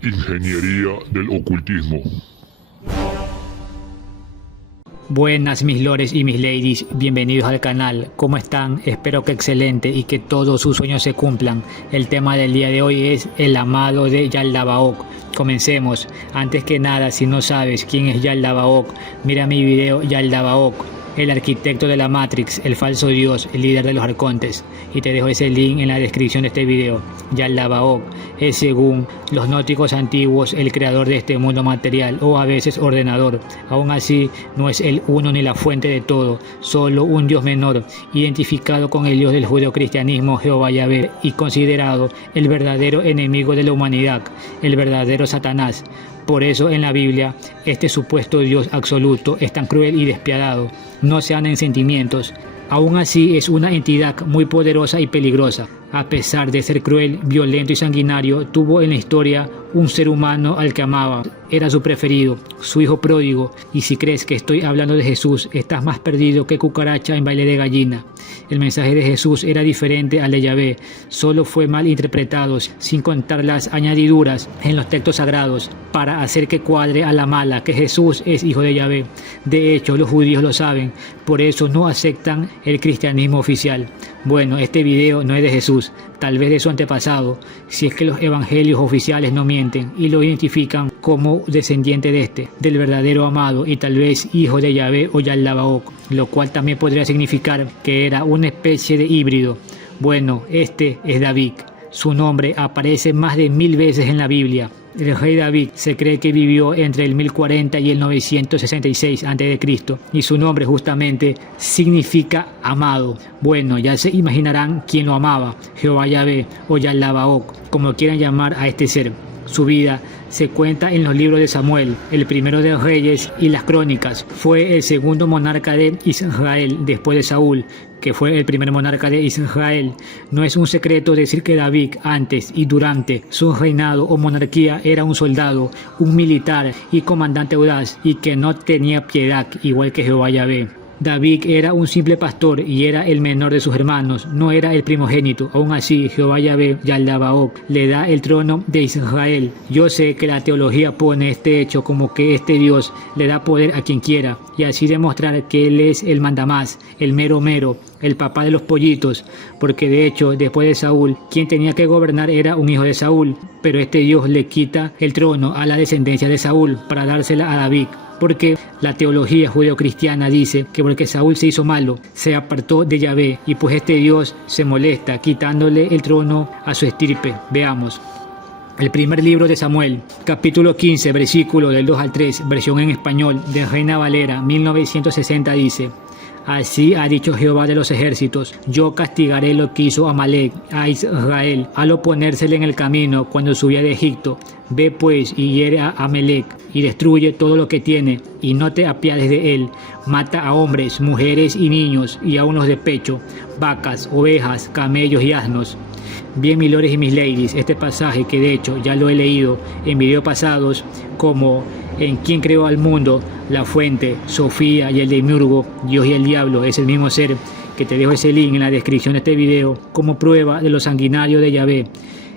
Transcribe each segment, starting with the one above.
Ingeniería del ocultismo. Buenas mis lores y mis ladies, bienvenidos al canal. ¿Cómo están? Espero que excelente y que todos sus sueños se cumplan. El tema del día de hoy es el amado de Yaldabaoth. Comencemos. Antes que nada, si no sabes quién es Yaldabaoth, mira mi video Yaldabaoth, el arquitecto de la Matrix, el falso dios, el líder de los arcontes, y te dejo ese link en la descripción de este video. Yaldabaoth es, según los gnósticos antiguos, el creador de este mundo material, o a veces ordenador. Aún así, no es el uno ni la fuente de todo, solo un dios menor, identificado con el dios del judeocristianismo, Jehová Yahvé, y considerado el verdadero enemigo de la humanidad, el verdadero Satanás. Por eso en la Biblia, este supuesto Dios absoluto es tan cruel y despiadado. No se en sentimientos. Aún así es una entidad muy poderosa y peligrosa. A pesar de ser cruel, violento y sanguinario, tuvo en la historia un ser humano al que amaba. Era su preferido, su hijo pródigo. Y si crees que estoy hablando de Jesús, estás más perdido que cucaracha en baile de gallina. El mensaje de Jesús era diferente al de Yahvé, solo fue mal interpretado, sin contar las añadiduras en los textos sagrados, para hacer que cuadre a la mala que Jesús es hijo de Yahvé. De hecho, los judíos lo saben, por eso no aceptan el cristianismo oficial. Bueno, este video no es de Jesús, tal vez de su antepasado, si es que los evangelios oficiales no mienten y lo identifican como descendiente de este, del verdadero amado y tal vez hijo de Yahvé o Yaldabaoth, lo cual también podría significar que era una especie de híbrido. Bueno, este es David. Su nombre aparece más de 1000 veces en la Biblia. El rey David se cree que vivió entre el 1040 y el 966 a.C. y su nombre justamente significa amado. Bueno, ya se imaginarán quién lo amaba, Jehová Yahvé o Yaldabaoth, como quieran llamar a este ser. Su vida se cuenta en los libros de Samuel, el primero de Reyes y las Crónicas. Fue el segundo monarca de Israel después de Saúl, que fue el primer monarca de Israel. No es un secreto decir que David, antes y durante su reinado o monarquía, era un soldado, un militar y comandante audaz, y que no tenía piedad, igual que Jehová Yahvé. David era un simple pastor y era el menor de sus hermanos, no era el primogénito. Aún así, Jehová Yahvé, Yaldabaoth, le da el trono de Israel. Yo sé que la teología pone este hecho como que este Dios le da poder a quien quiera, y así demostrar que Él es el mandamás, el mero mero, el papá de los pollitos, porque de hecho, después de Saúl, quien tenía que gobernar era un hijo de Saúl, pero este Dios le quita el trono a la descendencia de Saúl para dársela a David. Porque la teología judeocristiana dice que porque Saúl se hizo malo, se apartó de Yahvé, y pues este Dios se molesta quitándole el trono a su estirpe. Veamos. El primer libro de Samuel, capítulo 15, versículo del 2 al 3, versión en español de Reina Valera 1960 dice: Así ha dicho Jehová de los ejércitos: yo castigaré lo que hizo Amalek a Israel al oponérsele en el camino cuando subía de Egipto. Ve pues y hiere a Amalek y destruye todo lo que tiene, y no te apiades de él. Mata a hombres, mujeres y niños, y aun los de pecho, vacas, ovejas, camellos y asnos. Bien, mis lores y mis ladies, este pasaje, que de hecho ya lo he leído en videos pasados, como en Quién creó al mundo, La Fuente, Sofía y el Demiurgo, Dios y el Diablo, es el mismo ser, que te dejo ese link en la descripción de este video, como prueba de lo sanguinario de Yahvé.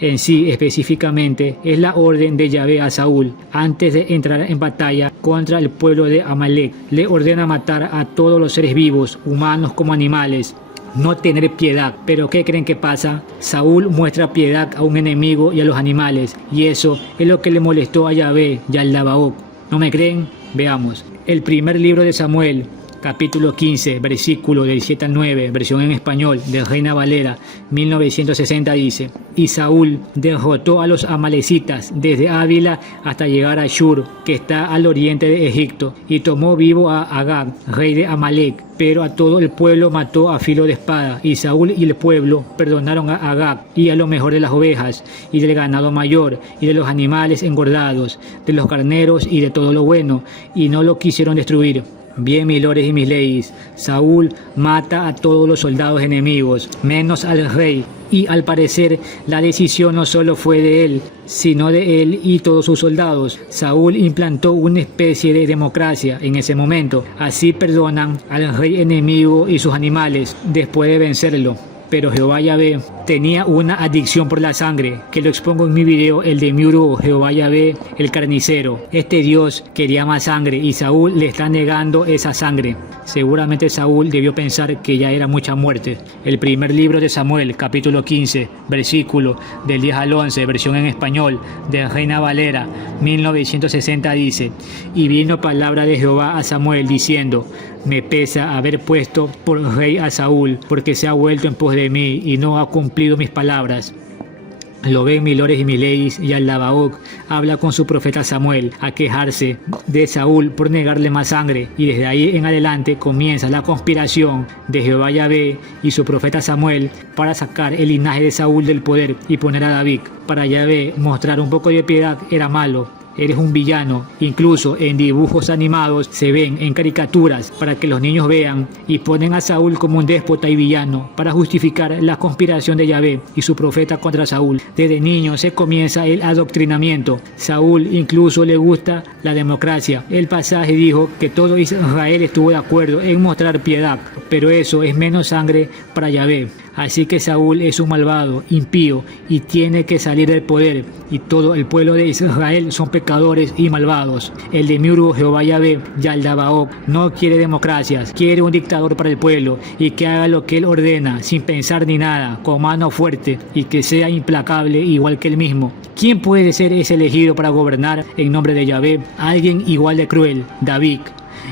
En sí, específicamente, es la orden de Yahvé a Saúl, antes de entrar en batalla contra el pueblo de Amalek. Le ordena matar a todos los seres vivos, humanos como animales, no tener piedad. Pero ¿qué creen que pasa? Saúl muestra piedad a un enemigo y a los animales, y eso es lo que le molestó a Yahvé, Yaldabaoth. ¿No me creen? Veamos. El primer libro de Samuel, capítulo 15, versículo del 7 al 9, versión en español de Reina Valera 1960 dice: Y Saúl derrotó a los amalecitas desde Ávila hasta llegar a Shur, que está al oriente de Egipto, y tomó vivo a Agag, rey de Amalek, pero a todo el pueblo mató a filo de espada. Y Saúl y el pueblo perdonaron a Agag y a lo mejor de las ovejas y del ganado mayor y de los animales engordados, de los carneros y de todo lo bueno, y no lo quisieron destruir. Bien, mis lores y mis ladies, Saúl mata a todos los soldados enemigos, menos al rey, y al parecer la decisión no solo fue de él, sino de él y todos sus soldados. Saúl implantó una especie de democracia en ese momento, así perdonan al rey enemigo y sus animales después de vencerlo. pero Jehová Yahvé tenía una adicción por la sangre, que lo expongo en mi video, el de mi Uru, Jehová Yahvé, el carnicero. Este Dios quería más sangre y Saúl le está negando esa sangre. Seguramente Saúl debió pensar que ya era mucha muerte. El primer libro de Samuel, capítulo 15, versículo del 10 al 11, versión en español, de Reina Valera, 1960 dice: y vino palabra de Jehová a Samuel diciendo: me pesa haber puesto por rey a Saúl, porque se ha vuelto en pos de mí y no ha cumplido mis palabras. Lo ven mis lores y mis ladies, y Yaldabaoc habla con su profeta Samuel a quejarse de Saúl por negarle más sangre, y desde ahí en adelante comienza la conspiración de Jehová Yahvé y su profeta Samuel para sacar el linaje de Saúl del poder y poner a David. Para Yahvé mostrar un poco de piedad era malo. Eres un villano. Incluso en dibujos animados se ven en caricaturas para que los niños vean, y ponen a Saúl como un déspota y villano para justificar la conspiración de Yahvé y su profeta contra Saúl. Desde niño se comienza el adoctrinamiento. Saúl incluso le gusta la democracia. El pasaje dijo que todo Israel estuvo de acuerdo en mostrar piedad, pero eso es menos sangre para Yahvé. Así que Saúl es un malvado, impío, y tiene que salir del poder, y todo el pueblo de Israel son pecadores y malvados. El demiurgo Jehová Yahvé, Yaldabaoc, no quiere democracias, quiere un dictador para el pueblo, y que haga lo que él ordena, sin pensar ni nada, con mano fuerte, y que sea implacable igual que él mismo. ¿Quién puede ser ese elegido para gobernar en nombre de Yahvé? Alguien igual de cruel, David.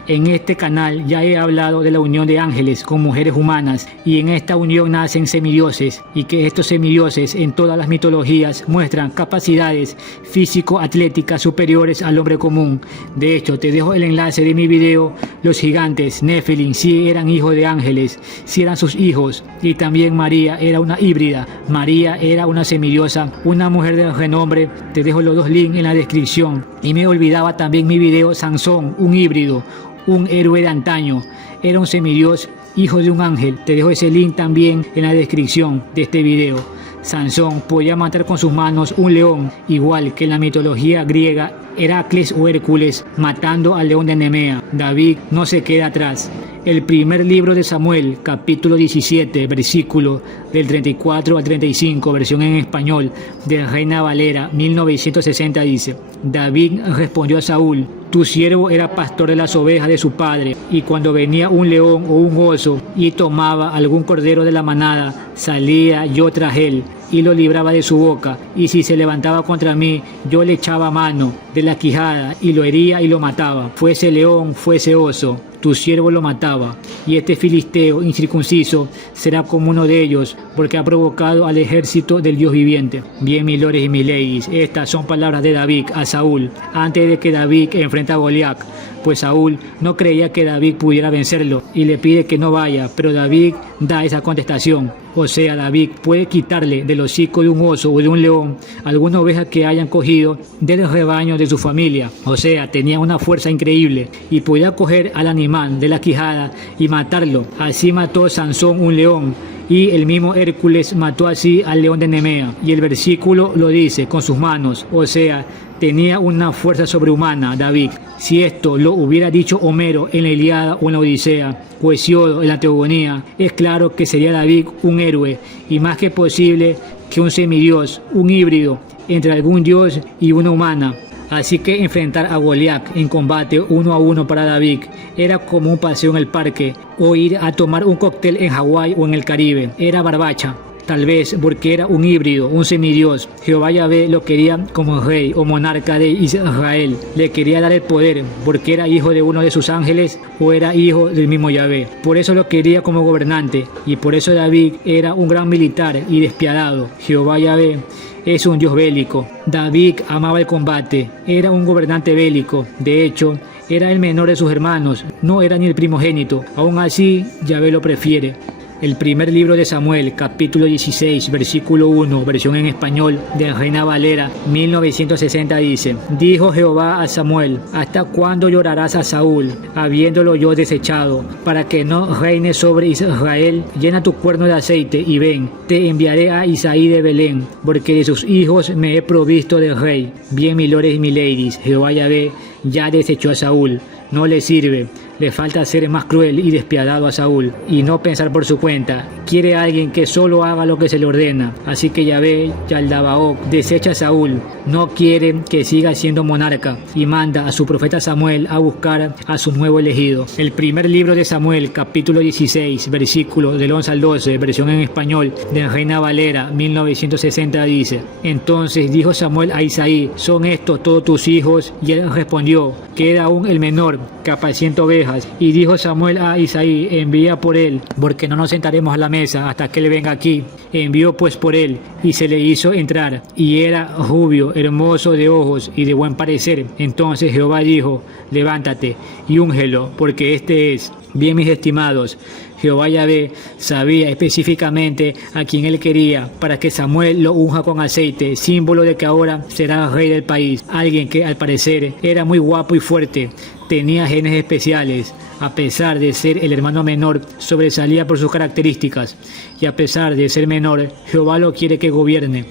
En este canal ya he hablado de la unión de ángeles con mujeres humanas, y en esta unión nacen semidioses, y que estos semidioses en todas las mitologías muestran capacidades físico-atléticas superiores al hombre común. De hecho, te dejo el enlace de mi video. Los gigantes, Nephilim, sí eran hijos de ángeles, sí eran sus hijos, y también María era una híbrida. María era una semidiosa, una mujer de renombre. Te dejo los dos links en la descripción. Y me olvidaba también mi video Sansón, un híbrido, un héroe de antaño, era un semidios, hijo de un ángel. Te dejo ese link también en la descripción de este video. Sansón podía matar con sus manos un león, igual que en la mitología griega Heracles o Hércules matando al león de Nemea. David no se queda atrás. El primer libro de Samuel, capítulo 17, versículo del 34 al 35, versión en español, de Reina Valera, 1960 dice: David respondió a Saúl: tu siervo era pastor de las ovejas de su padre, y cuando venía un león o un oso y tomaba algún cordero de la manada, salía yo tras él y lo libraba de su boca, y si se levantaba contra mí, yo le echaba mano de la quijada y lo hería y lo mataba. Fuese león, fuese oso, tu siervo lo mataba. Y este filisteo incircunciso será como uno de ellos, porque ha provocado al ejército del Dios viviente. Bien, mis lores y mis ladies, estas son palabras de David a Saúl, antes de que David enfrenta a Goliat. Pues Saúl no creía que David pudiera vencerlo y le pide que no vaya, pero David da esa contestación. O sea, David puede quitarle del hocico de un oso o de un león alguna oveja que hayan cogido del rebaño de su familia. O sea, tenía una fuerza increíble y podía coger al animal de la quijada y matarlo. Así mató Sansón un león, y el mismo Hércules mató así al león de Nemea. Y el versículo lo dice, con sus manos. O sea, tenía una fuerza sobrehumana David. Si esto lo hubiera dicho Homero en la Ilíada o en la Odisea, o Hesíodo en la Teogonía, es claro que sería David un héroe, y más que posible que un semidios, un híbrido entre algún dios y una humana. Así que enfrentar a Goliat en combate 1 a 1 para David era como un paseo en el parque, o ir a tomar un cóctel en Hawái o en el Caribe. Era barbacha. Tal vez porque era un híbrido, un semidios. Jehová Yahvé lo quería como rey o monarca de Israel. Le quería dar el poder porque era hijo de uno de sus ángeles o era hijo del mismo Yahvé. Por eso lo quería como gobernante, y por eso David era un gran militar y despiadado. Jehová Yahvé es un Dios bélico. David amaba el combate, era un gobernante bélico. De hecho, era el menor de sus hermanos, no era ni el primogénito. Aún así, Yahvé lo prefiere. El primer libro de Samuel, capítulo 16, versículo 1, versión en español de Reina Valera, 1960 dice: dijo Jehová a Samuel: ¿hasta cuándo llorarás a Saúl, habiéndolo yo desechado, para que no reine sobre Israel? Llena tu cuerno de aceite y ven, te enviaré a Isaí de Belén, porque de sus hijos me he provisto de rey. Bien, mis lores y mis ladies, Jehová Yahvé ya desechó a Saúl, no le sirve. Le falta ser más cruel y despiadado a Saúl y no pensar por su cuenta. Quiere a alguien que solo haga lo que se le ordena. Así que Yahvé, Yaldabaoc, desecha a Saúl. No quiere que siga siendo monarca y manda a su profeta Samuel a buscar a su nuevo elegido. El primer libro de Samuel, capítulo 16, versículo del 11 al 12, versión en español de Reina Valera 1960 dice: Entonces dijo Samuel a Isaí: ¿Son estos todos tus hijos? Y él respondió: Queda aún el menor, que apacienta ovejas. Y dijo Samuel a Isaí: Envía por él, porque no nos sentaremos a la mesa hasta que él venga aquí. Envió pues por él, y se le hizo entrar, y era rubio, hermoso de ojos y de buen parecer. Entonces Jehová dijo: Levántate y úngelo, porque este es. Bien, mis estimados, Jehová Yahvé sabía específicamente a quien él quería para que Samuel lo unja con aceite, símbolo de que ahora será rey del país. Alguien que al parecer era muy guapo y fuerte, tenía genes especiales. A pesar de ser el hermano menor, sobresalía por sus características, y a pesar de ser menor, Jehová lo quiere que gobierne.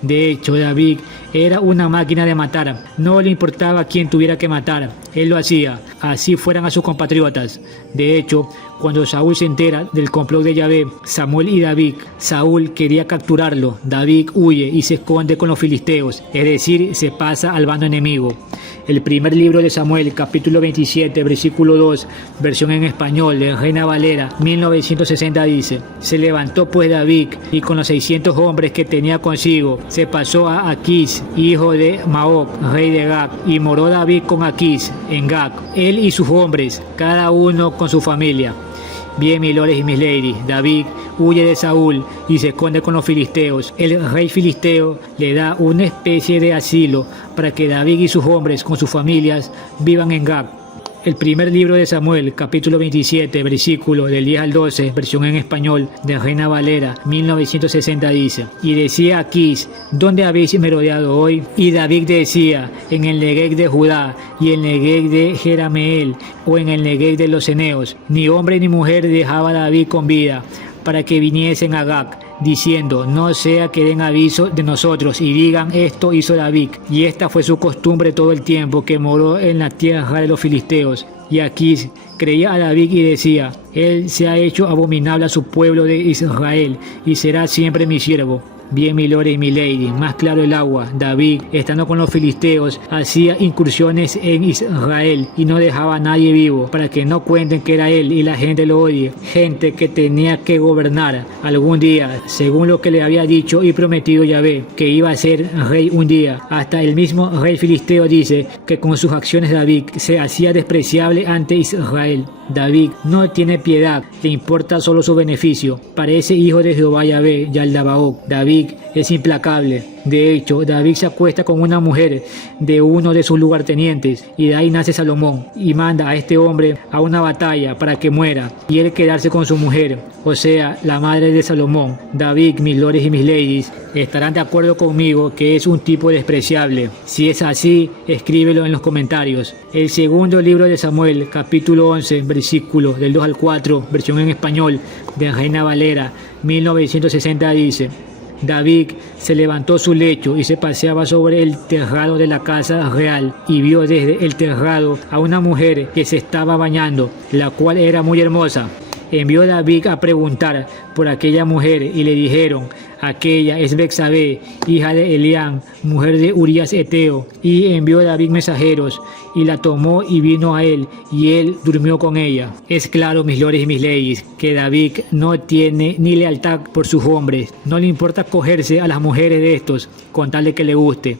De hecho, David era una máquina de matar. No le importaba quién tuviera que matar. Él lo hacía, así fueran a sus compatriotas. De hecho, cuando Saúl se entera del complot de Yahvé, Samuel y David, Saúl quería capturarlo. David huye y se esconde con los filisteos, es decir, se pasa al bando enemigo. El primer libro de Samuel, capítulo 27, versículo 2, versión en español de Reina Valera 1960 dice: Se levantó pues David y con los 600 hombres que tenía consigo se pasó a Aquís, hijo de Maoc, rey de Gat, y moró David con Aquís en Gat, él y sus hombres, cada uno con su familia. Bien, mis lores y mis ladies, David huye de Saúl y se esconde con los filisteos. El rey filisteo le da una especie de asilo para que David y sus hombres con sus familias vivan en Gat. El primer libro de Samuel, capítulo 27, versículo del 10 al 12, versión en español de Reina Valera 1960 dice: Y decía Aquís: ¿Dónde habéis merodeado hoy? Y David decía: En el Neguev de Judá y el Neguev de Jerameel, o en el Neguev de los Eneos. Ni hombre ni mujer dejaba David con vida para que viniesen a Gat, diciendo: No sea que den aviso de nosotros y digan: Esto hizo David. Y esta fue su costumbre todo el tiempo que moró en la tierra de los filisteos. Y Aquís creía a David y decía: Él se ha hecho abominable a su pueblo de Israel y será siempre mi siervo. Bien, mi lord y mi lady, más claro el agua. David, estando con los filisteos, hacía incursiones en Israel y no dejaba a nadie vivo, para que no cuenten que era él y la gente lo odie. Gente que tenía que gobernar algún día, según lo que le había dicho y prometido Yahvé, que iba a ser rey un día. Hasta el mismo rey filisteo dice que con sus acciones David se hacía despreciable ante Israel. David no tiene piedad, le importa solo su beneficio. Parece hijo de Jehová Yahvé, Yaldabaoc. David es implacable. De hecho, David se acuesta con una mujer de uno de sus lugartenientes y de ahí nace Salomón y manda a este hombre a una batalla para que muera y él quedarse con su mujer, o sea, la madre de Salomón. David, mis lores y mis ladies, estarán de acuerdo conmigo que es un tipo despreciable. Si es así, escríbelo en los comentarios. El segundo libro de Samuel, capítulo 11, versículos del 2 al 4, versión en español de Reina Valera 1960 dice: David se levantó su lecho y se paseaba sobre el terrado de la casa real y vio desde el terrado a una mujer que se estaba bañando, la cual era muy hermosa. Envió David a preguntar por aquella mujer y le dijeron: aquella es Betsabé, hija de Eliam, mujer de Urías Eteo. Y envió David mensajeros y la tomó y vino a él y él durmió con ella. Es claro, mis lores y mis leyes, que David no tiene ni lealtad por sus hombres. No le importa cogerse a las mujeres de estos con tal de que le guste.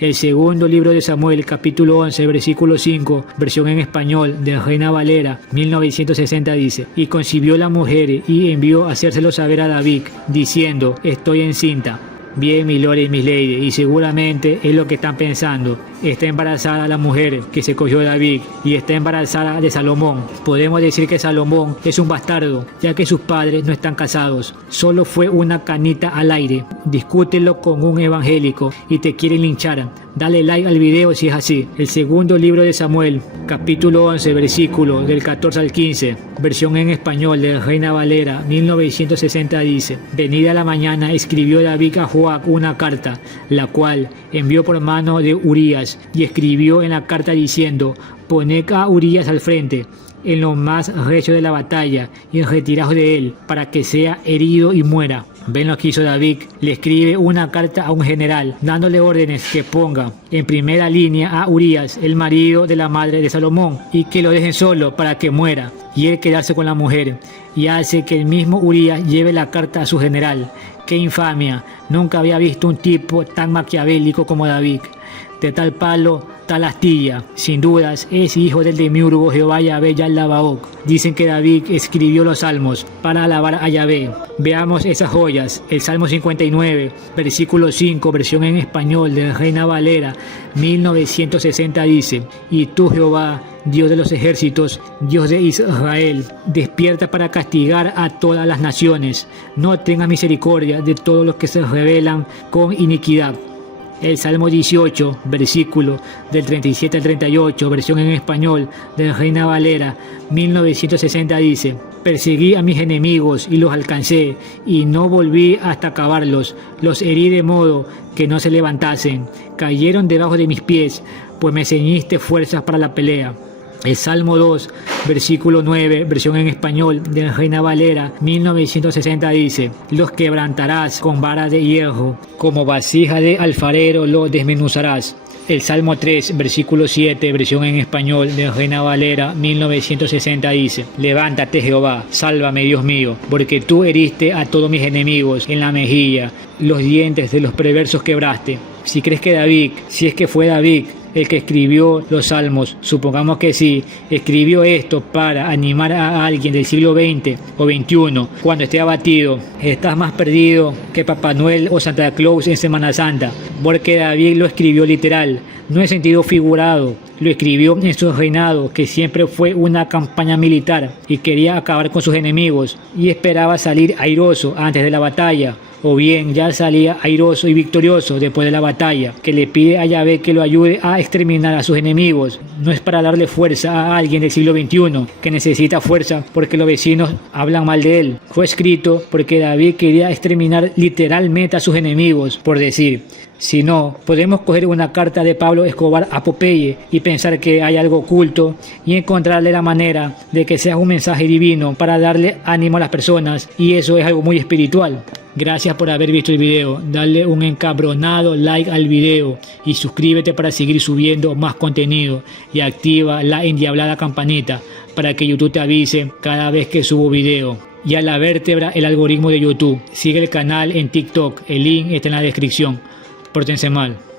El segundo libro de Samuel, capítulo 11, versículo 5, versión en español de Reina Valera 1960 dice: Y concibió la mujer y envió a hacérselo saber a David, diciendo: Estoy encinta. Bien, mis lores y mis ladies, y seguramente es lo que están pensando. Está embarazada la mujer que se cogió David y está embarazada de Salomón. Podemos decir que Salomón es un bastardo, ya que sus padres no están casados. Solo fue una canita al aire. Discútelo con un evangélico y te quieren linchar. Dale like al video si es así. El segundo libro de Samuel, capítulo 11, versículo del 14 al 15, versión en español de Reina Valera 1960 dice: Venida la mañana escribió David a Joab una carta, la cual envió por mano de Urías, y escribió en la carta diciendo: Poned a Urías al frente, en lo más recio de la batalla y retiraos de él para que sea herido y muera. Ven lo que hizo David, le escribe una carta a un general dándole órdenes que ponga en primera línea a Urías, el marido de la madre de Salomón, y que lo dejen solo para que muera y él quedarse con la mujer, y hace que el mismo Urías lleve la carta a su general. ¡Qué infamia! Nunca había visto un tipo tan maquiavélico como David. De tal palo, tal astilla. Sin dudas, es hijo del demiurgo Jehová Yahvé Yal-Dabaoc. Dicen que David escribió los salmos para alabar a Yahvé. Veamos esas joyas. El Salmo 59, versículo 5, versión en español de Reina Valera, 1960 dice: Y tú, Jehová, Dios de los ejércitos, Dios de Israel, despierta para castigar a todas las naciones. No tengas misericordia de todos los que se rebelan con iniquidad. El Salmo 18, versículo del 37 al 38, versión en español de Reina Valera, 1960 dice: Perseguí a mis enemigos y los alcancé, y no volví hasta acabarlos. Los herí de modo que no se levantasen. Cayeron debajo de mis pies, pues me ceñiste fuerzas para la pelea. El Salmo 2, versículo 9, versión en español de Reina Valera, 1960 dice: Los quebrantarás con vara de hierro, como vasija de alfarero lo desmenuzarás. El Salmo 3, versículo 7, versión en español de Reina Valera, 1960 dice: Levántate, Jehová, sálvame, Dios mío, porque tú heriste a todos mis enemigos en la mejilla, los dientes de los perversos quebraste. Si crees que David, si es que fue David el que escribió los salmos, supongamos que sí, escribió esto para animar a alguien del siglo XX o XXI cuando esté abatido, estás más perdido que Papá Noel o Santa Claus en Semana Santa, porque David lo escribió literal, no en sentido figurado. Lo escribió en su reinado, que siempre fue una campaña militar y quería acabar con sus enemigos y esperaba salir airoso antes de la batalla, o bien ya salía airoso y victorioso después de la batalla, que le pide a Yahvé que lo ayude a exterminar a sus enemigos. No es para darle fuerza a alguien del siglo XXI que necesita fuerza porque los vecinos hablan mal de él. Fue escrito porque David quería exterminar literalmente a sus enemigos, por decir. Si no, podemos coger una carta de Pablo Escobar a Popeye y pensar que hay algo oculto y encontrarle la manera de que sea un mensaje divino para darle ánimo a las personas, y eso es algo muy espiritual. Gracias por haber visto el video, dale un encabronado like al video y suscríbete para seguir subiendo más contenido y activa la endiablada campanita para que YouTube te avise cada vez que subo video. Y a la vértebra el algoritmo de YouTube, sigue el canal en TikTok, el link está en la descripción. Pórtense mal.